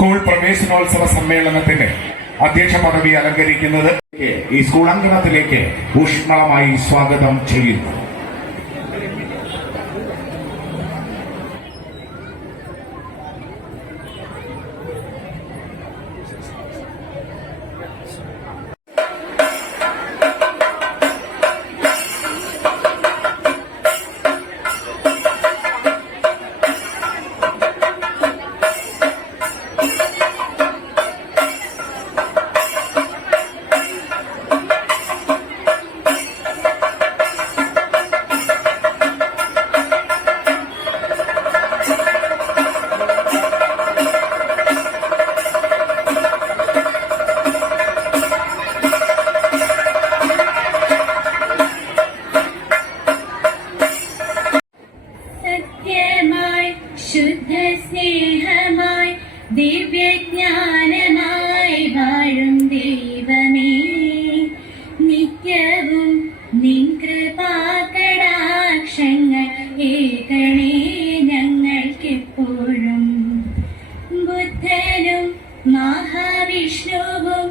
School പ്രവേശനോത്സവ സമ്മേളനത്തിന് അധ്യക്ഷ പദവി അലങ്കരിക്കുന്നത് ഈ സ്കൂൾ അങ്കണത്തിലേക്ക് ഊഷ്മളമായി സ്വാഗതം ചെയ്യുന്നു. ശുദ്ധ സ്നേഹമായി ദിവ്യജ്ഞാനമായി വാഴും ദൈവമേ, നിത്യവും നിൻ കൃപാകടാക്ഷങ്ങൾ ഏകണേ ഞങ്ങൾക്കെപ്പോഴും. ബുദ്ധനും മഹാവിഷ്ണുവും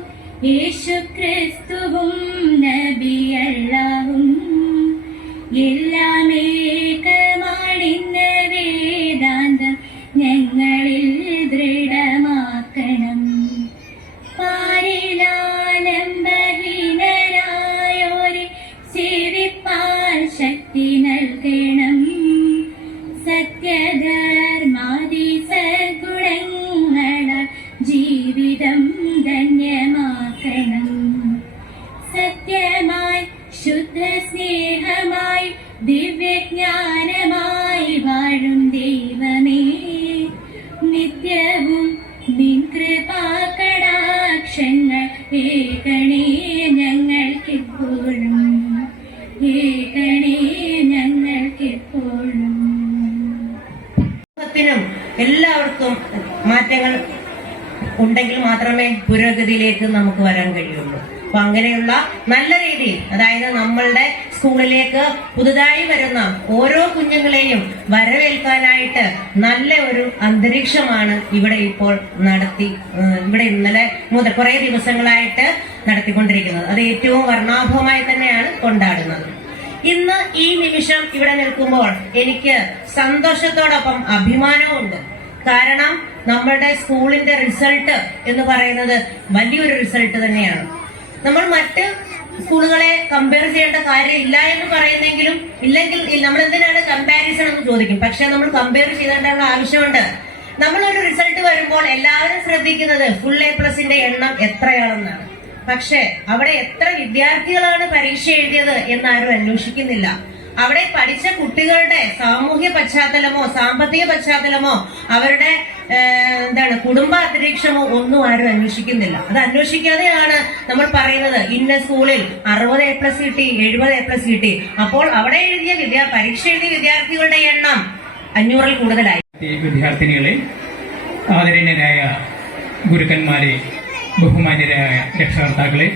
യേശുക്രിസ്തുവും നബിയല്ലാഹും എല്ലാം ഏകമാണിന്ന് വേദാന്തം ഞങ്ങളിൽ ദൃഢമാക്കണം. പാരിലാലംബഹീനരായോരെ സേവിപ്പാൻ ശക്തി നൽകണം. സത്യധർമാദി സദ്ഗുണങ്ങളാൽ ജീവിതം ധന്യമാക്കണം. സത്യമായി ശുദ്ധ സ്നേഹമായി ദിവ്യജ്ഞാനമായി വാഴും ദൈവമേ, നിത്യവും നിൻ കൃപാകടാക്ഷങ്ങൾ ഏകണേ ഞങ്ങൾക്കെപ്പോഴും, ഏകണേ ഞങ്ങൾക്കെപ്പോഴും. എല്ലാവർക്കും മാറ്റങ്ങൾ ഉണ്ടെങ്കിൽ മാത്രമേ പുരോഗതിയിലേക്ക് നമുക്ക് വരാൻ കഴിയുള്ളൂ. അപ്പൊ അങ്ങനെയുള്ള നല്ല രീതിയിൽ, അതായത് നമ്മളുടെ സ്കൂളിലേക്ക് പുതുതായി വരുന്ന ഓരോ കുഞ്ഞുങ്ങളെയും വരവേൽക്കാനായിട്ട് നല്ല ഒരു അന്തരീക്ഷമാണ് ഇവിടെ ഇപ്പോൾ ഇവിടെ ഇന്നലെ മുതൽ കുറെ ദിവസങ്ങളായിട്ട് നടത്തിക്കൊണ്ടിരിക്കുന്നത്. അത് ഏറ്റവും വർണ്ണാഭമായി തന്നെയാണ് കൊണ്ടാടുന്നത്. ഇന്ന് ഈ നിമിഷം ഇവിടെ നിൽക്കുമ്പോൾ എനിക്ക് സന്തോഷത്തോടൊപ്പം അഭിമാനവുമുണ്ട്. കാരണം നമ്മളുടെ സ്കൂളിന്റെ റിസൾട്ട് എന്ന് പറയുന്നത് വലിയൊരു റിസൾട്ട് തന്നെയാണ്. നമ്മൾ മറ്റ് സ്കൂളുകളെ കമ്പയർ ചെയ്യേണ്ട കാര്യമില്ല എന്ന് പറയുന്നെങ്കിലും, ഇല്ലെങ്കിൽ നമ്മൾ എന്തിനാണ് കമ്പാരിസൺ എന്ന് ചോദിക്കും. പക്ഷെ നമ്മൾ കമ്പയർ ചെയ്യേണ്ട ആവശ്യമുണ്ട്. നമ്മളൊരു റിസൾട്ട് വരുമ്പോൾ എല്ലാവരും ശ്രദ്ധിക്കുന്നത് ഫുൾ A+ന്റെ എണ്ണം എത്രയാണെന്നാണ്. പക്ഷെ അവിടെ എത്ര വിദ്യാർത്ഥികളാണ് പരീക്ഷ എഴുതിയത് എന്നാരും അന്വേഷിക്കുന്നില്ല. അവിടെ പഠിച്ച കുട്ടികളുടെ സാമൂഹ്യ പശ്ചാത്തലമോ സാമ്പത്തിക പശ്ചാത്തലമോ അവരുടെ കുടുംബ അന്തരീക്ഷമോ ഒന്നും ആരും അന്വേഷിക്കുന്നില്ല. അത് അന്വേഷിക്കാതെയാണ് നമ്മൾ പറയുന്നത് ഇന്ന സ്കൂളിൽ 60 A+ കിട്ടി, 70 A+ കിട്ടി. അപ്പോൾ അവിടെ എഴുതിയ പരീക്ഷ എഴുതിയ വിദ്യാർത്ഥികളുടെ എണ്ണം 500-ൽ കൂടുതലായി. വിദ്യാർത്ഥിനികളെ, ആദരണീയരായ ഗുരുക്കന്മാരെ, ബഹുമാന്യരായ രക്ഷകർത്താക്കളെ,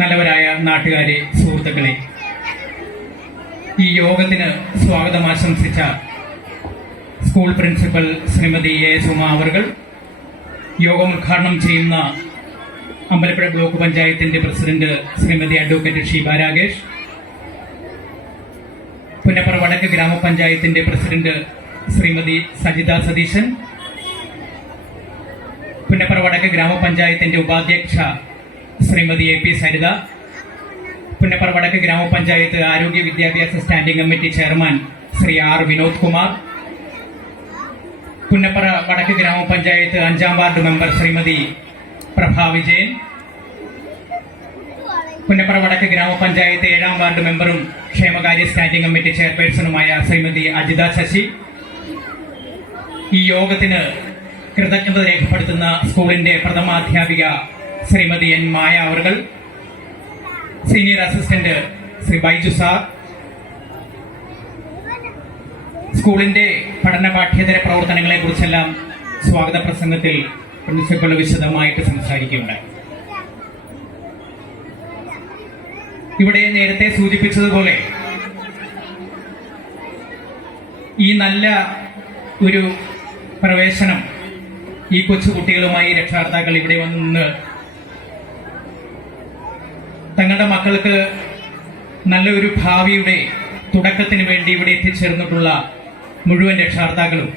നല്ലവരായ നാട്ടുകാരെ, സുഹൃത്തുക്കളെ, ഈ യോഗത്തിന് സ്വാഗതം ആശംസിച്ച school principal Shrimati A Suma അവർകൾ, യോഗം ഉദ്ഘാടനം ചെയ്യുന്ന അമ്പലപ്പുഴ ബ്ലോക്ക് പഞ്ചായത്തിന്റെ പ്രസിഡന്റ് ശ്രീമതി അഡ്വക്കേറ്റ് ഷീബ രാഗേഷ്, പുന്നപ്പുറ വടക്ക് ഗ്രാമപഞ്ചായത്തിന്റെ പ്രസിഡന്റ് ശ്രീമതി സജിത സതീശൻ, പുന്നപ്പുറ വടക്ക് ഗ്രാമപഞ്ചായത്തിന്റെ ഉപാധ്യക്ഷ ശ്രീമതി AP സരിത, പുന്നപ്പുറ വടക്ക് ഗ്രാമപഞ്ചായത്ത് ആരോഗ്യ വിദ്യാഭ്യാസ standing committee chairman Shri R Vinod Kumar, Punnapra വടക്ക് ഗ്രാമപഞ്ചായത്ത് 5-ാം വാർഡ് മെമ്പർ ശ്രീമതി പ്രഭ വിജയൻ, പുന്നപ്പുറ വടക്ക് ഗ്രാമപഞ്ചായത്ത് 7-ാം വാർഡ് മെമ്പറും ക്ഷേമകാര്യ സ്റ്റാൻഡിംഗ് കമ്മിറ്റി ചെയർപേഴ്സണുമായ ശ്രീമതി അജിത ശശി, ഈ യോഗത്തിന് കൃതജ്ഞത രേഖപ്പെടുത്തുന്ന സ്കൂളിന്റെ പ്രഥമാധ്യാപിക ശ്രീമതി N മായ അവർകൾ, senior assistant Shri Baiju sir, സ്കൂളിന്റെ പഠന പാഠ്യേതര പ്രവർത്തനങ്ങളെ കുറിച്ചെല്ലാം സ്വാഗത പ്രസംഗത്തിൽ പ്രിൻസിപ്പൽ വിശദമായിട്ട് സംസാരിക്കുകയുണ്ടായി. ഇവിടെ നേരത്തെ സൂചിപ്പിച്ചതുപോലെ ഈ നല്ല ഒരു പ്രവേശനം ഈ കൊച്ചുകുട്ടികളുമായി രക്ഷകർത്താക്കൾ ഇവിടെ വന്ന് തങ്ങളുടെ മക്കൾക്ക് നല്ലൊരു ഭാവിയുടെ തുടക്കത്തിന് വേണ്ടി ഇവിടെ എത്തിച്ചേർന്നിട്ടുള്ള മുഴുവൻ രക്ഷകർത്താക്കളും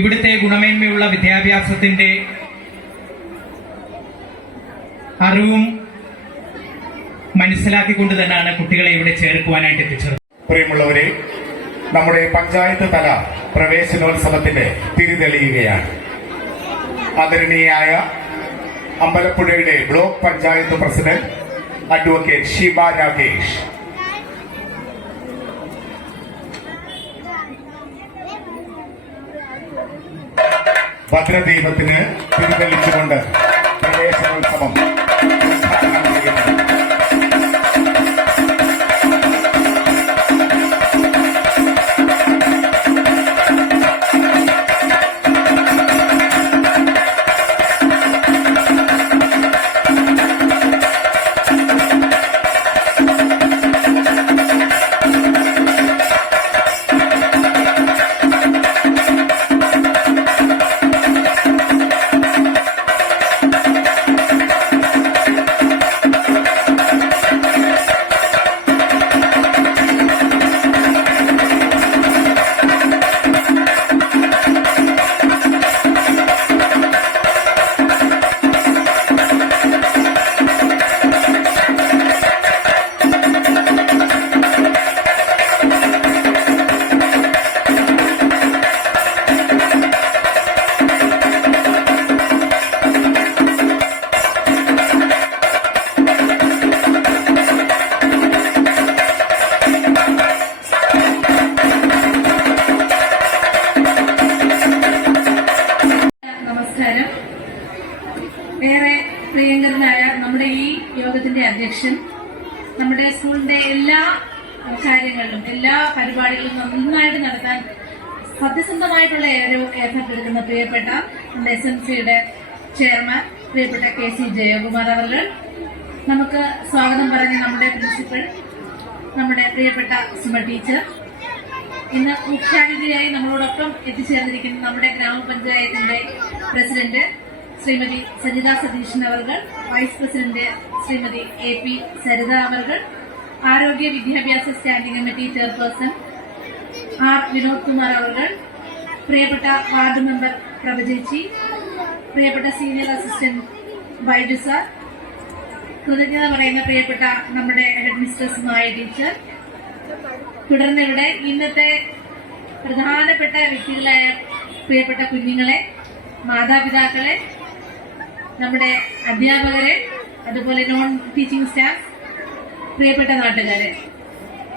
ഇവിടുത്തെ ഗുണമേന്മയുള്ള വിദ്യാഭ്യാസത്തിന്റെ അറിവും മനസ്സിലാക്കിക്കൊണ്ട് തന്നെയാണ് കുട്ടികളെ ഇവിടെ ചേർക്കുവാനായിട്ട് എത്തിച്ചത്. പ്രിയമുള്ളവരെ, നമ്മുടെ പഞ്ചായത്ത് തല പ്രവേശനോത്സവത്തിന്റെ തിരിതെളിയുകയാണ്. ആദരണീയായ അമ്പലപ്പുഴയുടെ block panchayat president advocate Sheeba Rakesh ഭദ്രദീപത്തിന് തിരിതെളിച്ചുകൊണ്ട് പ്രവേശനോത്സവം ഉദ്ഘാടനം ചെയ്യുന്നു. നമസ്കാരം. ഏറെ പ്രിയങ്കരനായ നമ്മുടെ ഈ യോഗത്തിന്റെ അധ്യക്ഷൻ, നമ്മുടെ സ്കൂളിന്റെ എല്ലാ കാര്യങ്ങളിലും എല്ലാ പരിപാടികളും നന്നായിട്ട് നടത്താൻ സത്യസന്ധമായിട്ടുള്ള ഒരു എഫർട്ട് എടുക്കുന്ന പ്രിയപ്പെട്ട നമ്മുടെ SMCയുടെ ചെയർമാൻ പ്രിയപ്പെട്ട KC ജയകുമാർ അവർ, നമുക്ക് സ്വാഗതം പറഞ്ഞ നമ്മുടെ പ്രിൻസിപ്പൽ നമ്മുടെ പ്രിയപ്പെട്ട സുമ ടീച്ചർ, ഇന്ന് മുഖ്യാതിഥിയായി നമ്മളോടൊപ്പം എത്തിച്ചേർന്നിരിക്കുന്ന നമ്മുടെ ഗ്രാമപഞ്ചായത്തിന്റെ പ്രസിഡന്റ് ശ്രീമതി സജിത സതീശൻ അവർ, vice president Shrimati AP Saritha അവർ, ആരോഗ്യ വിദ്യാഭ്യാസ standing committee chairperson R Vinod Kumar അവർ, പ്രിയപ്പെട്ട വാർഡ് മെമ്പർ പ്രഭചേച്ചി, പ്രിയപ്പെട്ട സീനിയർ അസിസ്റ്റന്റ് ബൈജു സാർ, കൃതജ്ഞത പറയുന്ന പ്രിയപ്പെട്ട നമ്മുടെ ഹെഡ് മിസ്ട്രസ് മായ ടീച്ചർ, തുടർന്ന് ഇവിടെ ഇന്നത്തെ പ്രധാനപ്പെട്ട വ്യക്തികളായ പ്രിയപ്പെട്ട കുഞ്ഞുങ്ങളെ, മാതാപിതാക്കളെ, നമ്മുടെ അധ്യാപകരെ, അതുപോലെ നോൺ ടീച്ചിങ് സ്റ്റാഫ്, പ്രിയപ്പെട്ട നാട്ടുകാരെ,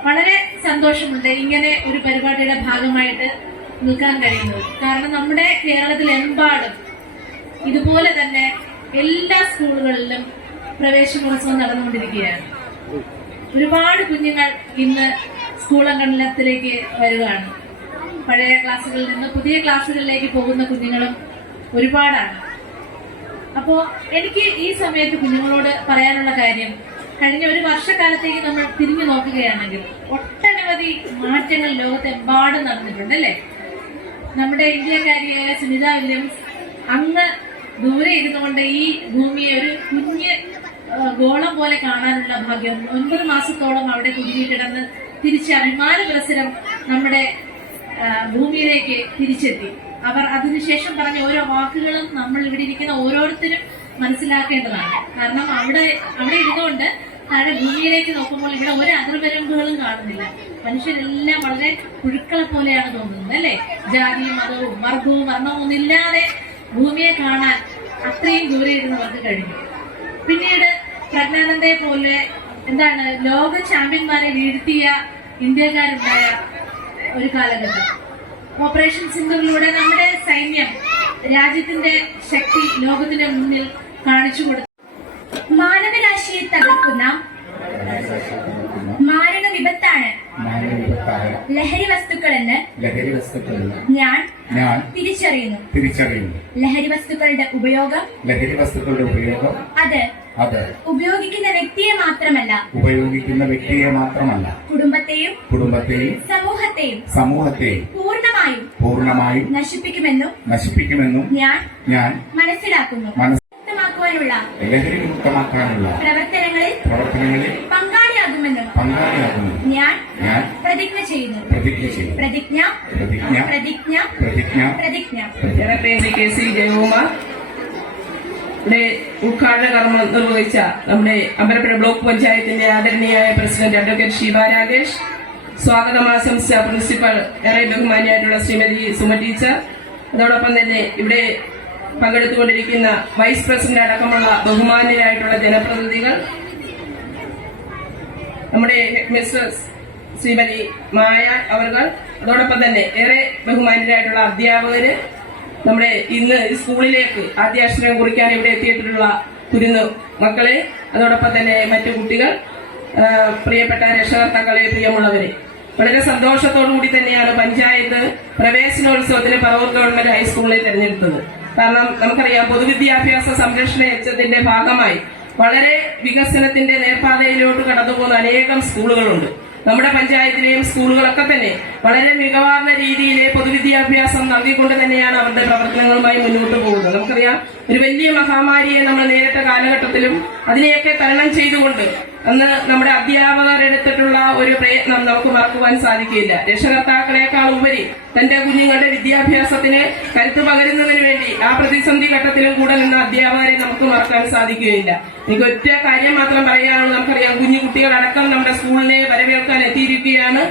വളരെ സന്തോഷമുണ്ട് ഇങ്ങനെ ഒരു പരിപാടിയുടെ ഭാഗമായിട്ട് നിൽക്കാൻ കഴിയുന്നത്. കാരണം നമ്മുടെ കേരളത്തിലെമ്പാടും ഇതുപോലെ തന്നെ എല്ലാ സ്കൂളുകളിലും പ്രവേശനോത്സവം നടന്നുകൊണ്ടിരിക്കുകയാണ്. ഒരുപാട് കുഞ്ഞുങ്ങൾ ഇന്ന് സ്കൂൾ അങ്കണത്തിലേക്ക് വരികയാണ്. പഴയ ക്ലാസ്സുകളിൽ നിന്ന് പുതിയ ക്ലാസ്സുകളിലേക്ക് പോകുന്ന കുഞ്ഞുങ്ങളും ഒരുപാടാണ്. അപ്പോ എനിക്ക് ഈ സമയത്ത് കുഞ്ഞുങ്ങളോട് പറയാനുള്ള കാര്യം, കഴിഞ്ഞ ഒരു വർഷക്കാലത്തേക്ക് നമ്മൾ തിരിഞ്ഞു നോക്കുകയാണെങ്കിൽ ഒട്ടനവധി മാറ്റങ്ങൾ ലോകത്തെമ്പാടും നടന്നിട്ടുണ്ട് അല്ലേ? നമ്മുടെ ഇന്ത്യക്കാരിയായ സുനിത വില്യംസ് അങ്ങ് ദൂരെ ഇരുന്നുകൊണ്ട് ഈ ഭൂമിയെ ഒരു കുഞ്ഞ് ഗോളം പോലെ കാണാനുള്ള ഭാഗ്യം 9 മാസത്തോളം അവിടെ കുടുങ്ങിക്കിടന്ന് തിരിച്ച് അഭിമാനപുരസരം നമ്മുടെ ഭൂമിയിലേക്ക് തിരിച്ചെത്തി. അവർ അതിനുശേഷം പറഞ്ഞ ഓരോ വാക്കുകളും നമ്മൾ ഇവിടെ ഇരിക്കുന്ന ഓരോരുത്തരും മനസ്സിലാക്കേണ്ടതാണ്. കാരണം അവിടെ ഇരുന്നുകൊണ്ട് താഴെ ഭൂമിയിലേക്ക് നോക്കുമ്പോൾ ഇവിടെ ഒരു അതിർവരമ്പുകളും കാണുന്നില്ല. മനുഷ്യരെല്ലാം വളരെ പുഴുക്കളെ പോലെയാണ് തോന്നുന്നത് അല്ലെ? ജാതിയും മതവും വർഗവും വർണ്ണവും ഒന്നില്ലാതെ ഭൂമിയെ കാണാൻ അത്രയും ദൂരെ ഇരുന്നവർക്ക് കഴിഞ്ഞു. പിന്നീട് പ്രജ്ഞാനന്ദയെ പോലെ ലോക ചാമ്പ്യന്മാരെ വീഴ്ത്തിയ ഇന്ത്യക്കാരുണ്ടായ ഒരു കാലഘട്ടം. ഓപ്പറേഷൻ സിന്ദൂറിലൂടെ നമ്മുടെ സൈന്യം രാജ്യത്തിന്റെ ശക്തി ലോകത്തിന്റെ മുന്നിൽ കാണിച്ചു കൊടുത്തു. മാനവരാശിയെ തകർക്കുന്ന മാരക വിപത്താണ് ലഹരി വസ്തുക്കളെന്ന് ഞാൻ തിരിച്ചറിയുന്നു. ലഹരി വസ്തുക്കളുടെ ഉപയോഗം അത് ഉപയോഗിക്കുന്ന വ്യക്തിയെ മാത്രമല്ല കുടുംബത്തെയും സമൂഹത്തെയും പൂർണ്ണമായും നശിപ്പിക്കുമെന്നും ഞാൻ മനസ്സിലാക്കുന്നു. മുക്തമാക്കുവാനുള്ള ലഹരി മുക്തമാക്കാനുള്ള പ്രവർത്തനങ്ങളിൽ പങ്കാളിയാകുമെന്നും ഞാൻ പ്രതിജ്ഞ ചെയ്യുന്നു. പ്രതിജ്ഞ. KC ജയകുമാർ ഇവിടെ ഉദ്ഘാടന കർമ്മം നിർവഹിച്ച നമ്മുടെ അമ്പലപ്പുഴ ബ്ലോക്ക് പഞ്ചായത്തിന്റെ ആദരണീയായ പ്രസിഡന്റ് അഡ്വക്കേറ്റ് ഷീബ രാകേഷ്, സ്വാഗതം ആശംസിച്ച പ്രിൻസിപ്പൽ ഏറെ ബഹുമാനിയായിട്ടുള്ള ശ്രീമതി സുമ ടീച്ചർ, അതോടൊപ്പം തന്നെ ഇവിടെ പങ്കെടുത്തുകൊണ്ടിരിക്കുന്ന വൈസ് പ്രസിഡന്റ് അടക്കമുള്ള ബഹുമാന്യരായിട്ടുള്ള ജനപ്രതിനിധികൾ, നമ്മുടെ ഹെഡ് മിസ്ട്രസ് ശ്രീമതി മായ അവർ, അതോടൊപ്പം തന്നെ ഏറെ ബഹുമാന്യരായിട്ടുള്ള അധ്യാപകര്, നമ്മുടെ ഇന്ന് സ്കൂളിലേക്ക് ആദ്യാക്ഷരം കുറിക്കാൻ ഇവിടെ എത്തിയിട്ടുള്ള കുരുന്നു മക്കളെ, അതോടൊപ്പം തന്നെ മറ്റു കുട്ടികൾ, പ്രിയപ്പെട്ട രക്ഷകർത്താക്കളെ, പ്രിയമുള്ളവരെ, വളരെ സന്തോഷത്തോടുകൂടി തന്നെയാണ് പഞ്ചായത്ത് പ്രവേശനോത്സവത്തിന് പറവൂർ ഗവൺമെന്റ് ഹൈസ്കൂളിനെ തെരഞ്ഞെടുത്തത്. കാരണം നമുക്കറിയാം, പൊതുവിദ്യാഭ്യാസ സംരക്ഷണ യജ്ഞത്തിന്റെ ഭാഗമായി വളരെ വികസനത്തിന്റെ നേർപ്പാതയിലോട്ട് കടന്നുപോകുന്ന അനേകം സ്കൂളുകളുണ്ട്. നമ്മുടെ പഞ്ചായത്തിലെയും സ്കൂളുകളൊക്കെ തന്നെ വളരെ മികവാർന്ന രീതിയിൽ പൊതുവിദ്യാഭ്യാസം നൽകിക്കൊണ്ട് തന്നെയാണ് അവരുടെ പ്രവർത്തനങ്ങളുമായി മുന്നോട്ട് പോകുന്നത്. നമുക്കറിയാം, ഒരു വലിയ മഹാമാരിയെ നമ്മൾ നേരിട്ട കാലഘട്ടത്തിലും അതിനെയൊക്കെ തരണം ചെയ്തുകൊണ്ട് അന്ന് നമ്മുടെ അധ്യാപകർ എടുത്തിട്ടുള്ള ഒരു പ്രയത്നം നമുക്ക് മറക്കുവാൻ സാധിക്കില്ല. രക്ഷകർത്താക്കളെക്കാൾ ഉപരി തന്റെ കുഞ്ഞുങ്ങളുടെ വിദ്യാഭ്യാസത്തിന് കരുത്ത് പകരുന്നതിന് വേണ്ടി ആ പ്രതിസന്ധി ഘട്ടത്തിലും കൂടെ നിന്ന അധ്യാപകരെ നമുക്ക് മറക്കാൻ സാധിക്കുകയില്ല. എനിക്ക് ഒറ്റ കാര്യം മാത്രം പറയാനുള്ളൂ. നമുക്കറിയാം, കുഞ്ഞു കുട്ടികളടക്കം നമ്മുടെ സ്കൂളിനെ വരവേൽക്കാൻ എത്തിയിരിക്കുകയാണ്.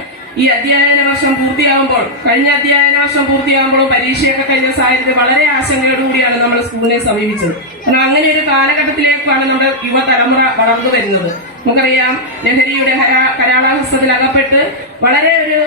ഈ അധ്യയന വർഷം പൂർത്തിയാകുമ്പോൾ, കഴിഞ്ഞ അധ്യയന വർഷം പൂർത്തിയാകുമ്പോഴും പരീക്ഷയൊക്കെ കഴിഞ്ഞ സാഹചര്യത്തിൽ വളരെ ആശങ്കയോടുകൂടിയാണ് നമ്മൾ സ്കൂളിനെ സമീപിച്ചത്. കാരണം അങ്ങനെ ഒരു കാലഘട്ടത്തിലേക്കാണ് നമ്മുടെ യുവതലമുറ വളർന്നു വരുന്നത്. നമുക്കറിയാം, ലഹരിയുടെ കരാളഹസ്തത്തിൽ അകപ്പെട്ട് വളരെ ഒരു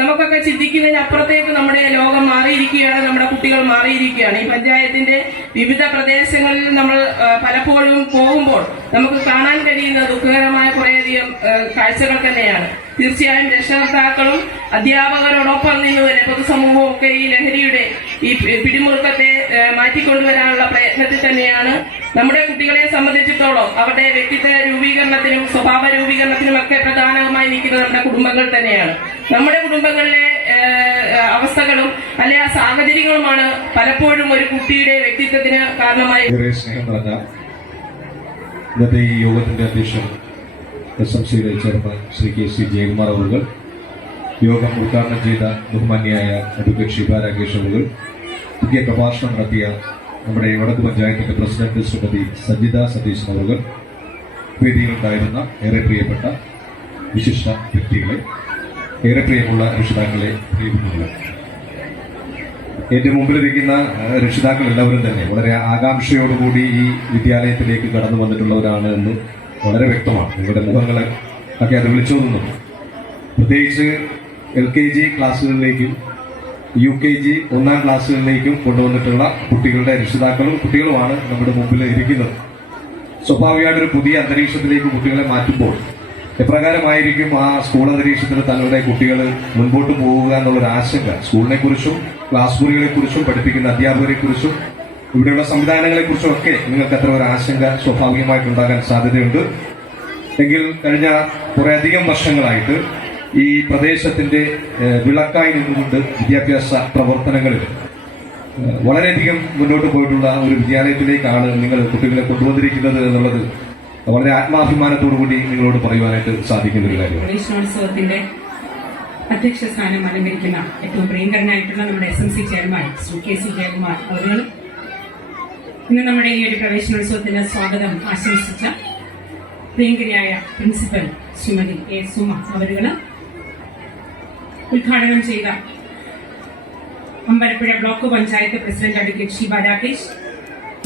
നമുക്കൊക്കെ ചിന്തിക്കുന്നതിനപ്പുറത്തേക്ക് നമ്മുടെ ലോകം മാറിയിരിക്കുകയാണ്, നമ്മുടെ കുട്ടികൾ മാറിയിരിക്കുകയാണ്. ഈ പഞ്ചായത്തിന്റെ വിവിധ പ്രദേശങ്ങളിൽ നമ്മൾ പലപ്പോഴും പോകുമ്പോൾ നമുക്ക് കാണാൻ കഴിയുന്ന ദുഃഖകരമായ കുറേയധികം കാഴ്ചകൾ തന്നെയാണ്. തീർച്ചയായും രക്ഷകർത്താക്കളും അധ്യാപകരോടൊപ്പം നിന്ന് തന്നെ പൊതുസമൂഹവും ഒക്കെ ഈ ലഹരിയുടെ ഈ പിടിമുറുക്കത്തെ മാറ്റിക്കൊണ്ടുവരാനുള്ള പ്രയത്നത്തിൽ തന്നെയാണ്. നമ്മുടെ കുട്ടികളെ സംബന്ധിച്ചിടത്തോളം അവരുടെ വ്യക്തിത്വ രൂപീകരണത്തിനും സ്വഭാവ രൂപീകരണത്തിനും ഒക്കെ പ്രധാനമായി നിൽക്കുന്നത് നമ്മുടെ കുടുംബങ്ങൾ തന്നെയാണ്. നമ്മുടെ കുടുംബങ്ങളിലെ അവസ്ഥകളും അല്ലെ ആ സാഹചര്യങ്ങളുമാണ് പലപ്പോഴും ഒരു കുട്ടിയുടെ വ്യക്തിത്വത്തിന് കാരണമായി. സ്നേഹം നിറഞ്ഞ ഇന്നത്തെ ഈ യോഗത്തിന്റെ അധ്യക്ഷൻ SMCയുടെ ചെയർമാൻ ശ്രീ KC ജയകുമാർ അവർ, യോഗം ഉദ്ഘാടനം ചെയ്ത ബഹുമാന്യായ അഡ്വക്കേറ്റ് ഷീബ രാകേഷ് അവർ, മുഖ്യ പ്രഭാഷണം നടത്തിയ നമ്മുടെ വടക്ക് പഞ്ചായത്തിന്റെ പ്രസിഡന്റ് ശ്രീമതി സജിത സതീശൻ അവർ, വേദിയിലുണ്ടായിരുന്ന ഏറെ പ്രിയപ്പെട്ട വിശിഷ്ട വ്യക്തികളെ, ഏറെ പ്രിയമുള്ള രക്ഷിതാക്കളെ, പ്രിയമുള്ളവർ, എന്റെ മുമ്പിലിരിക്കുന്ന രക്ഷിതാക്കൾ എല്ലാവരും തന്നെ വളരെ ആകാംക്ഷയോടുകൂടി ഈ വിദ്യാലയത്തിലേക്ക് കടന്നു വന്നിട്ടുള്ളവരാണ് എന്ന് വളരെ വ്യക്തമാണ്. നിങ്ങളുടെ മുഖങ്ങളെ ഒക്കെ അത് വിളിച്ചോന്നുന്നു. പ്രത്യേകിച്ച് LKG ക്ലാസ്സുകളിലേക്കും UKG 1ാം ക്ലാസ്സുകളിലേക്കും കൊണ്ടുവന്നിട്ടുള്ള കുട്ടികളുടെ രക്ഷിതാക്കളും കുട്ടികളുമാണ് നമ്മുടെ മുമ്പിൽ ഇരിക്കുന്നത്. സ്വാഭാവികമായിട്ട് ഒരു പുതിയ അന്തരീക്ഷത്തിലേക്ക് കുട്ടികളെ മാറ്റുമ്പോൾ എപ്രകാരമായിരിക്കും ആ സ്കൂൾ അന്തരീക്ഷത്തിൽ തങ്ങളുടെ കുട്ടികൾ മുൻപോട്ട് പോവുക എന്നുള്ളൊരു ആശങ്ക സ്കൂളിനെ കുറിച്ചും ക്ലാസ് മുറികളെ കുറിച്ചും പഠിപ്പിക്കുന്ന അധ്യാപകരെ കുറിച്ചും ഇവിടെയുള്ള സംവിധാനങ്ങളെ കുറിച്ചും ഒക്കെ നിങ്ങൾക്ക് അത്ര ഒരു ആശങ്ക സ്വാഭാവികമായിട്ടുണ്ടാകാൻ സാധ്യതയുണ്ട്. എങ്കിൽ കഴിഞ്ഞ കുറേയധികം വർഷങ്ങളായിട്ട് ഈ പ്രദേശത്തിന്റെ വിളക്കായി നിന്നുകൊണ്ട് വിദ്യാഭ്യാസ പ്രവർത്തനങ്ങളിൽ വളരെയധികം മുന്നോട്ട് പോയിട്ടുള്ള ഒരു വിദ്യാലയത്തിലേക്കാണ് നിങ്ങൾ കുട്ടികളെ കൊണ്ടുവന്നിരിക്കുന്നത് എന്നുള്ളത് വളരെ ആത്മാഭിമാനത്തോടുകൂടി നിങ്ങളോട് പറയുവാനായിട്ട് സാധിക്കുന്ന ഒരു കാര്യമാണ്. പ്രവേശനോത്സവത്തിന്റെ അധ്യക്ഷ സ്ഥാനം അലങ്കരിക്കുന്ന ഏറ്റവും പ്രിയങ്കരനായിട്ടുള്ള നമ്മുടെ SMC chairman Shri KC Jayakumar അവർ, ഇന്ന് നമ്മുടെ ഈ ഒരു പ്രവേശനോത്സവത്തിന് സ്വാഗതം ആശംസിച്ച പ്രിയങ്കരിയായ പ്രിൻസിപ്പൽ ശ്രീമതി A. സുമ അവരുകള്, ഉദ്ഘാടനം ചെയ്ത Ambalappuzha block panchayat president advocate Sheeba Rakesh,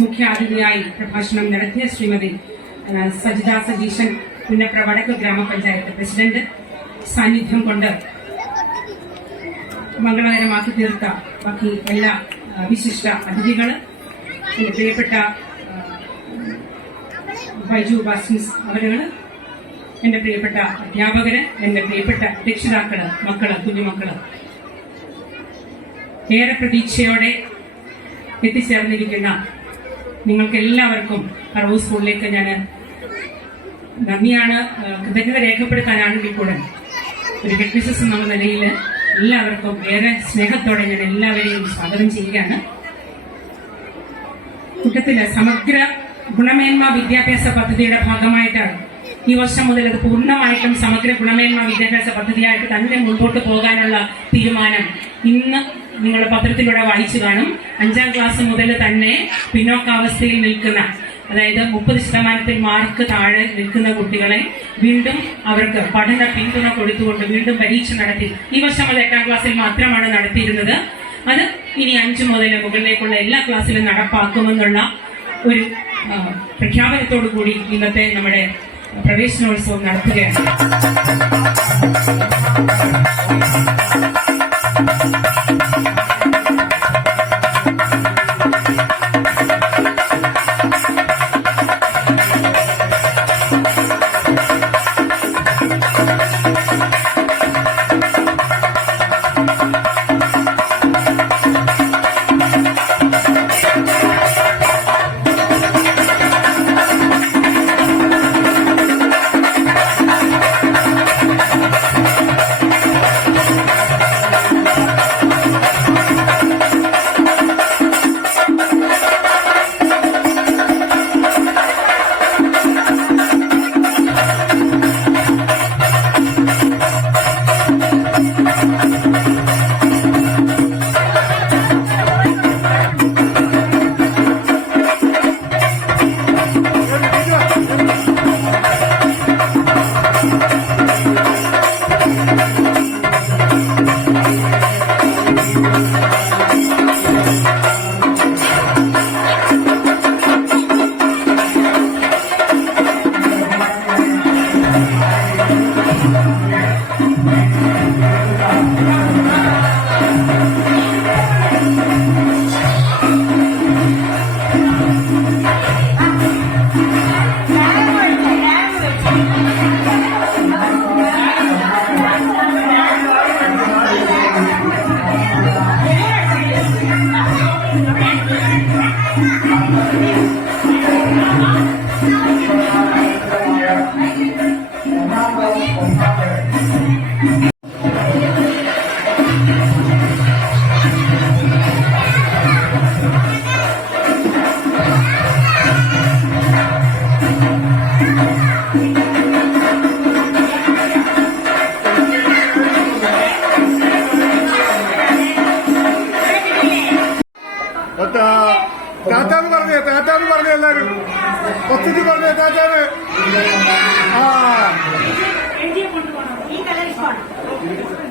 മുഖ്യാതിഥിയായി പ്രഭാഷണം നടത്തിയ ശ്രീമതി സജിത സതീശൻ, പുന്നപ്ര വടക്ക് ഗ്രാമപഞ്ചായത്ത് പ്രസിഡന്റ്, സാന്നിധ്യം കൊണ്ട് മംഗളകരമാക്കി തീർത്ത ബാക്കി എല്ലാ വിശിഷ്ട അതിഥികള്, എന്റെ പ്രിയപ്പെട്ട ബൈജു ബാസിൻസ് അവരുകള്, എന്റെ പ്രിയപ്പെട്ട അധ്യാപകര്, എന്റെ പ്രിയപ്പെട്ട രക്ഷിതാക്കള്, മക്കള്, കുഞ്ഞുമക്കള്, ഏറെ പ്രതീക്ഷയോടെ എത്തിച്ചേർന്നിരിക്കുന്ന നിങ്ങൾക്ക് എല്ലാവർക്കും പറവൂർ സ്കൂളിലേക്ക് ഞാൻ നന്ദിയാണ്, കൃതജ്ഞത രേഖപ്പെടുത്താനാണെങ്കിൽ കൂടെ ഒരു ഹെഡ് മിസ്സസ് എന്ന നിലയിൽ എല്ലാവർക്കും ഏറെ സ്നേഹത്തോടെ ഞാൻ എല്ലാവരെയും സ്വാഗതം ചെയ്യുകയാണ്. കൂട്ടത്തില് സമഗ്ര ഗുണമേന്മ വിദ്യാഭ്യാസ പദ്ധതിയുടെ ഭാഗമായിട്ടാണ് ഈ വർഷം മുതൽ അത് പൂർണ്ണമായിട്ടും സമഗ്ര ഗുണമേന്മ വിദ്യാഭ്യാസ പദ്ധതിയായിട്ട് തന്നെ മുൻപോട്ട് പോകാനുള്ള തീരുമാനം ഇന്ന് നിങ്ങൾ പത്രത്തിലൂടെ വായിച്ചു കാണും. 5ാം ക്ലാസ് മുതൽ തന്നെ പിന്നോക്കാവസ്ഥയിൽ നിൽക്കുന്ന, അതായത് 30% മാർക്ക് താഴെ നിൽക്കുന്ന കുട്ടികളെ വീണ്ടും അവർക്ക് പഠന പിന്തുണ കൊടുത്തുകൊണ്ട് വീണ്ടും പരീക്ഷ നടത്തി. ഈ വർഷം അത് 8ാം ക്ലാസ്സിൽ മാത്രമാണ് നടത്തിയിരുന്നത്. അത് ഇനി 5 മുതൽ മുകളിലേക്കുള്ള എല്ലാ ക്ലാസ്സിലും നടപ്പാക്കുമെന്നുള്ള ഒരു പ്രഖ്യാപനത്തോടു കൂടി ഇന്നത്തെ നമ്മുടെ പ്രവേശനോത്സവം നടത്തുകയാണ്. താത്താന്ന് പറഞ്ഞേ എല്ലാരും ഒത്തിരി പറഞ്ഞേ താത്താന്ന്. ആ എഴുതിയ കൊണ്ടുപോകണം. ഈ കളർ ഇഷ്ടമാണ്.